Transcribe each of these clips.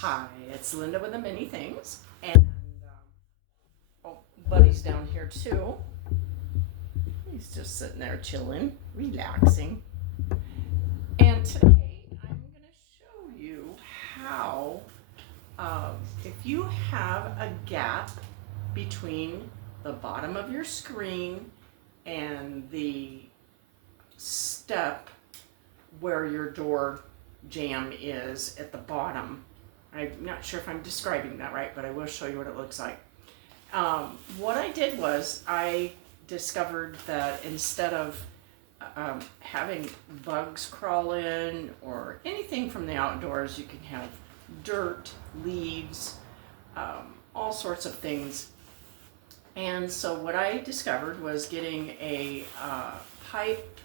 Hi, it's Linda with the Many Things, and Buddy's down here too. He's just sitting there chilling, relaxing. And today I'm going to show you how, if you have a gap between the bottom of your screen and the step where your door jamb is at the bottom. I'm not sure if I'm describing that right, but I will show you what it looks like. What I did was I discovered that instead of having bugs crawl in or anything from the outdoors, you can have dirt, leaves, all sorts of things. And so what I discovered was getting a pipe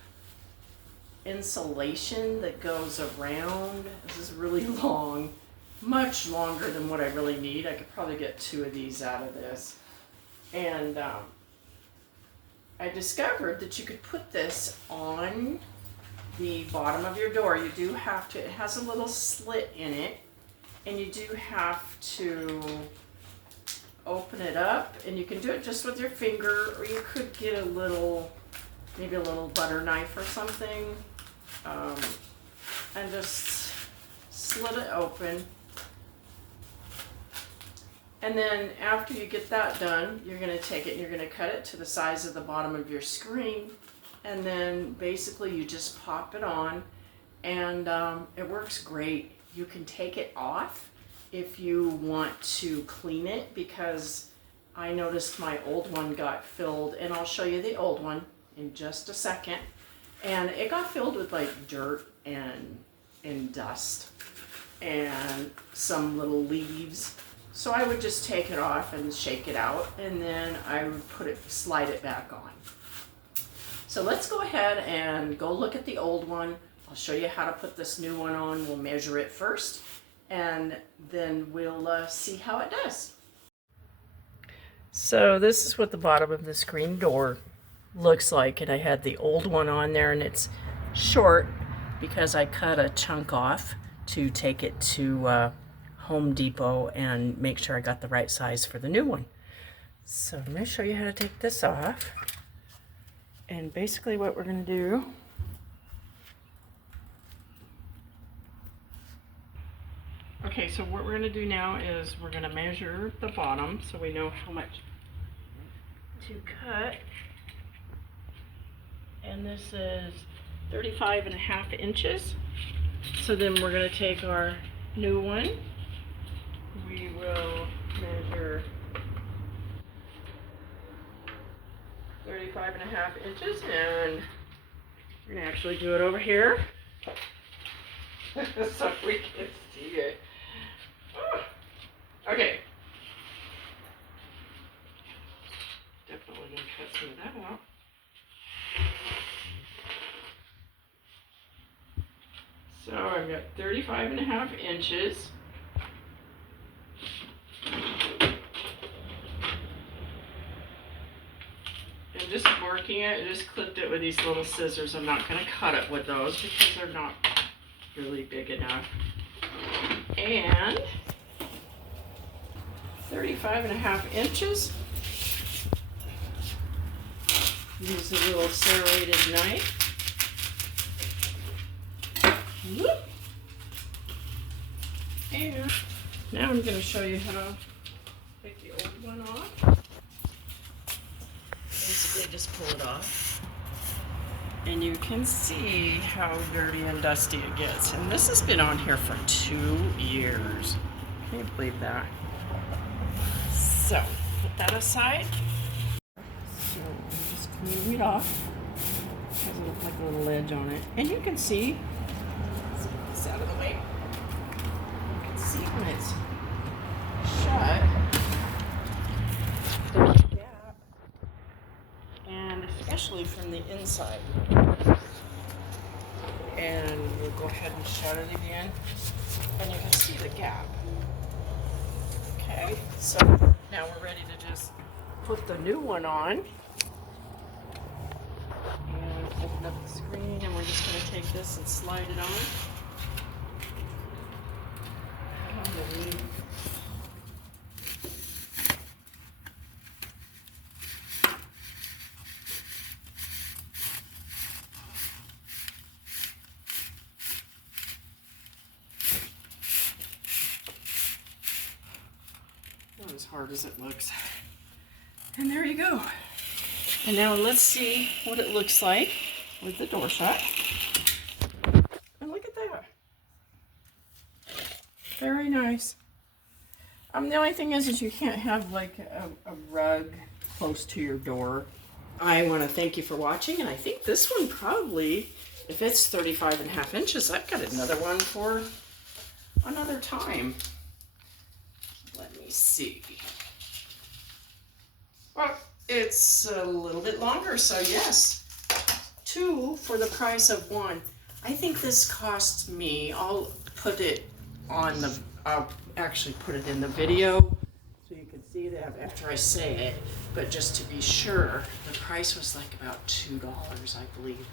insulation that goes around. This is really long, much longer than what I really need. I could probably get 2 of these out of this. And I discovered that you could put this on the bottom of your door. You do have to, it has a little slit in it, and you do have to open it up, and you can do it just with your finger, or you could get a little, maybe a little butter knife or something, and just slit it open. And then after you get that done, you're going to take it and you're going to cut it to the size of the bottom of your screen, and then basically you just pop it on, and it works great. You can take it off if you want to clean it, because I noticed my old one got filled, and I'll show you the old one in just a second, and it got filled with like dirt and dust and some little leaves. So I would just take it off and shake it out, and then I would slide it back on. So let's go ahead and go look at the old one. I'll show you how to put this new one on. We'll measure it first, and then we'll see how it does. So this is what the bottom of the screen door looks like, and I had the old one on there, and it's short because I cut a chunk off to take it to Home Depot and make sure I got the right size for the new one. So I'm going to show you how to take this off. And basically what we're going to do, okay, so what we're going to do now is we're going to measure the bottom so we know how much to cut. And this is 35.5 inches. So then we're going to take our new one. We will measure 35.5 inches, and we're going to actually do it over here so we can see it. Okay. Definitely going to cut some of that out. So I've got 35.5 inches. And just marking it, I just clipped it with these little scissors. I'm not going to cut it with those because they're not really big enough. And 35.5 inches. Use a little serrated knife. Whoop. And now I'm going to show you how to take the old one off. Basically just pull it off, and you can see how dirty and dusty it gets. And this has been on here for 2 years. Can you believe that? So put that aside. So I'm just cleaning it off. It has like a little ledge on it, and you can see. Let's get this out of the way. You can see when it's shut. There's a gap, and especially from the inside. And we'll go ahead and shut it again, and you can see the gap. Okay, so now we're ready to just put the new one on. And open up the screen, and we're just going to take this and slide it on. And as hard as it looks. And there you go. And now let's see what it looks like with the door shut. And look at that. Very nice. The only thing is you can't have like a rug close to your door. I want to thank you for watching, and I think this one probably, if it's 35.5 inches, I've got another one for another time. Let me see. Well, it's a little bit longer, so yes, 2 for the price of 1. I think this cost me, I'll put it on the, I'll actually put it in the video so you can see that after I say it, but just to be sure, the price was like about $2, I believe.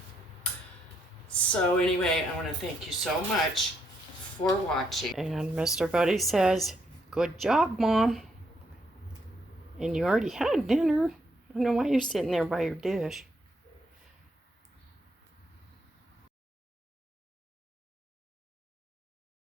So anyway, I want to thank you so much for watching. And Mr. Buddy says, good job, Mom. And you already had dinner. I don't know why you're sitting there by your dish.